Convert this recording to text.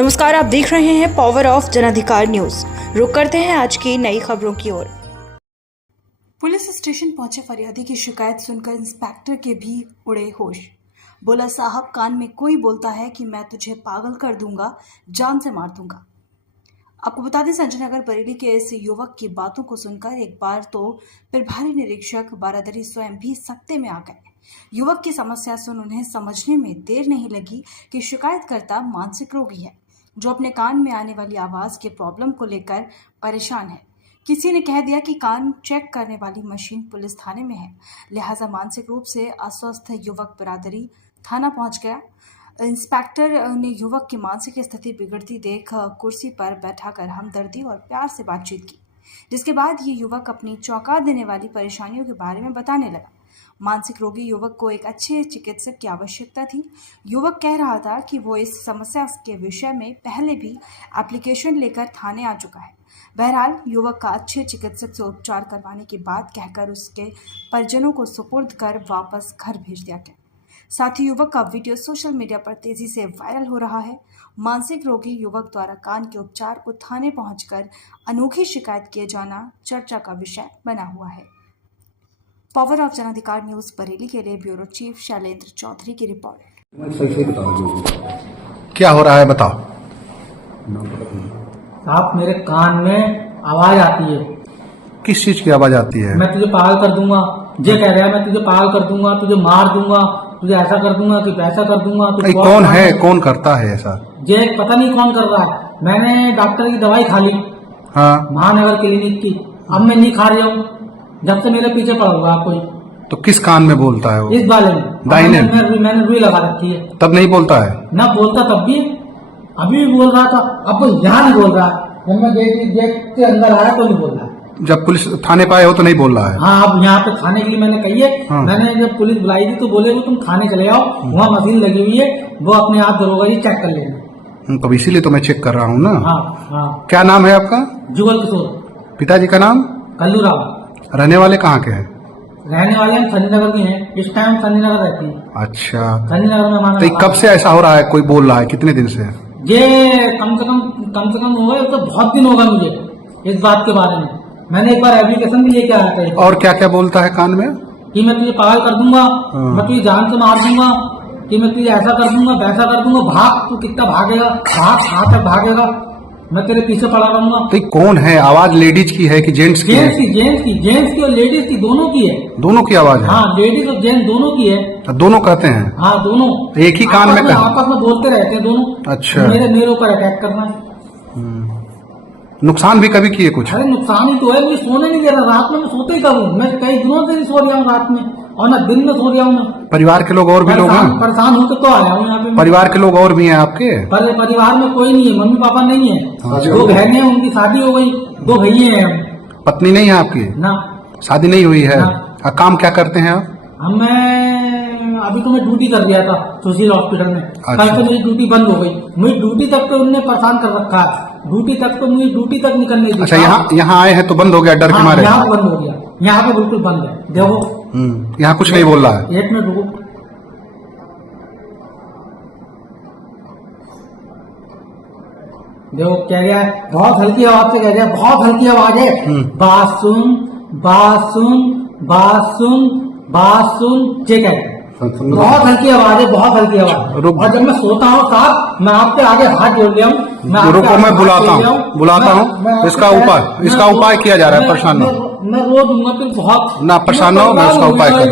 नमस्कार, आप देख रहे हैं पावर ऑफ जनाधिकार न्यूज। रुक करते हैं आज की नई खबरों की ओर। पुलिस स्टेशन पहुंचे फरियादी की शिकायत सुनकर इंस्पेक्टर के भी उड़े होश। बोला, साहब कान में कोई बोलता है कि मैं तुझे पागल कर दूंगा, जान से मार दूंगा। आपको बता दें, संजय नगर बरेली के इस युवक की बातों को सुनकर एक बार तो प्रभारी निरीक्षक बारादरी स्वयं भी सकते में आ गए। युवक की समस्या सुन उन्हें समझने में देर नहीं लगी कि शिकायतकर्ता मानसिक रोगी है, जो अपने कान में आने वाली आवाज के प्रॉब्लम को लेकर परेशान है। किसी ने कह दिया कि कान चेक करने वाली मशीन पुलिस थाने में है, लिहाजा मानसिक रूप से अस्वस्थ युवक बरादरी थाना पहुंच गया। इंस्पेक्टर ने युवक की मानसिक स्थिति बिगड़ती देख कुर्सी पर बैठाकर हमदर्दी और प्यार से बातचीत की, जिसके बाद ये युवक अपनी चौंका देने वाली परेशानियों के बारे में बताने लगा। मानसिक रोगी युवक को एक अच्छे चिकित्सक की आवश्यकता थी। युवक कह रहा था कि वो इस समस्या के विषय में पहले भी एप्लीकेशन लेकर थाने आ चुका है। बहरहाल युवक का अच्छे चिकित्सक से उपचार करवाने की बात कहकर उसके परिजनों को सुपुर्द कर वापस घर भेज दिया गया। साथ ही युवक का वीडियो सोशल मीडिया पर तेजी से वायरल हो रहा है। मानसिक रोगी युवक द्वारा कान के उपचार को थाने पहुंचकर अनोखी शिकायत किए जाना चर्चा का विषय बना हुआ है। Power of Janadhikar news Bareilly के लिए ब्यूरो चीफ शैलेंद्र चौधरी की रिपोर्ट। क्या हो रहा है बताओ। साहब, मेरे कान में आवाज आती है। किस चीज की आवाज आती है? मैं तुझे पागल कर दूंगा, ये कह रहा है मैं तुझे पागल कर दूंगा, तुझे मार दूंगा, तुझे ऐसा कर दूंगा कि वैसा कर दूंगा। कौन है, कौन करता है ऐसा? ये पता नहीं कौन कर रहा है। मैंने डॉक्टर की दवाई खा ली, हाँ, महानगर क्लिनिक की। अब मैं नहीं खा रही हूँ, जब से मेरे पीछे पड़ा हुआ कोई। तो किस कान में बोलता है वो? इस बाले में दाहिने? मैंने रुई लगा रखी है। तब नहीं बोलता है? ना बोलता तब भी, अभी भी बोल रहा था, अब यहाँ नहीं बोल रहा है। जब मैं गेट के अंदर आया तो नहीं बोल रहा है। जब पुलिस थाने पे आए हो तो नहीं बोल रहा है? हाँ, अब यहाँ पे थाने के लिए मैंने कही है। हाँ। मैंने जब पुलिस बुलाई थी तो बोले वो तुम थाने चले जाओ, वहाँ मशीन लगी हुई है, वो अपने आप दरोगा जी चेक कर लेना। तो इसीलिए तो मैं चेक कर रहा हूँ ना। हाँ हाँ। क्या नाम है आपका? जुगल किशोर। पिताजी का नाम? कल्लू राम। रहने वाले कहाँ के हैं? रहने वाले हम शनि नगर के हैं। इस टाइम शनि नगर रहते हैं। अच्छा, शनि नगर में हमारा। तो कब से ऐसा हो रहा है? कोई बोल रहा है? कितने दिन से? ये कम से कम हो गए, तो बहुत दिन होगा मुझे इस बात के बारे में। मैंने एक बार एप्लीकेशन भी लेके आया था। और क्या क्या बोलता है कान में? कि मैं तुझे पागल कर दूंगा, मैं तुझे जान से मार दूंगा, कि मैं तुझे ऐसा कर दूंगा, वैसा कर दूंगा, भाग, तू कितना भागेगा, भाग, कहाँ तक भागेगा, मैं तेरे पीछे पड़ा रहूंगा। तो कौन है? आवाज लेडीज की है कि जेंट्स की? जेंट्स की और लेडीज की, दोनों की है। दोनों की आवाज है? हाँ, लेडीज और जेंट्स दोनों की है। तो दोनों कहते हैं? हाँ, दोनों एक ही कान में आपस में बोलते रहते हैं दोनों। अच्छा, मेरे ऊपर अटैक करना है। नुकसान भी कभी किए कुछ? अरे नुकसान ही तो है, मुझे सोने नहीं दे रहा। रात में मैं सोते ही करूँ, मैं कई दिनों से नहीं सो रहा हूँ रात में, और ना दिन में सो रहा हूँ मैं। परिवार के लोग और भी लोग हैं? परेशान होकर तो आया हूँ यहाँ पे। परिवार के लोग और भी हैं आपके? परिवार में कोई नहीं है, मम्मी पापा नहीं है। दो बहनें हैं, उनकी शादी हो गई, दो भैये हैं। पत्नी नहीं है आपकी? ना, शादी नहीं हुई है। काम क्या करते हैं आप? अभी तो मैं ड्यूटी कर दिया था सुशील हॉस्पिटल में। कल से मेरी ड्यूटी बंद हो गई। मुझे ड्यूटी तक तो उन्होंने परेशान कर रखा है। ड्यूटी तक तो मुझे ड्यूटी तक निकलने दी। अच्छा, यहाँ आए हैं तो बंद हो गया डर के मारे? यहाँ बंद हो गया, यहाँ पे बिल्कुल बंद है। देखो, यहाँ कुछ नहीं बोल रहा है? एक मिनट रुको। देखो क्या गया है, बहुत हल्की आवाज से कह रहा है, बहुत हल्की आवाज है। बात सुन, बात सुन, बात सुन, बात सुन, ठीक है। बहुत हल्की आवाज है, बहुत हल्की आवाज। और जब मैं सोता हूँ साहब, मैं आपके आगे हाथ जोड़ लिया हूँ। रुको, मैं बुलाता हूँ। इसका उपाय किया जा रहा है। परेशान ना मैं रो दूंगा फिर बहुत ना, परेशान ना हो, मैं उसका उपाय करूँ।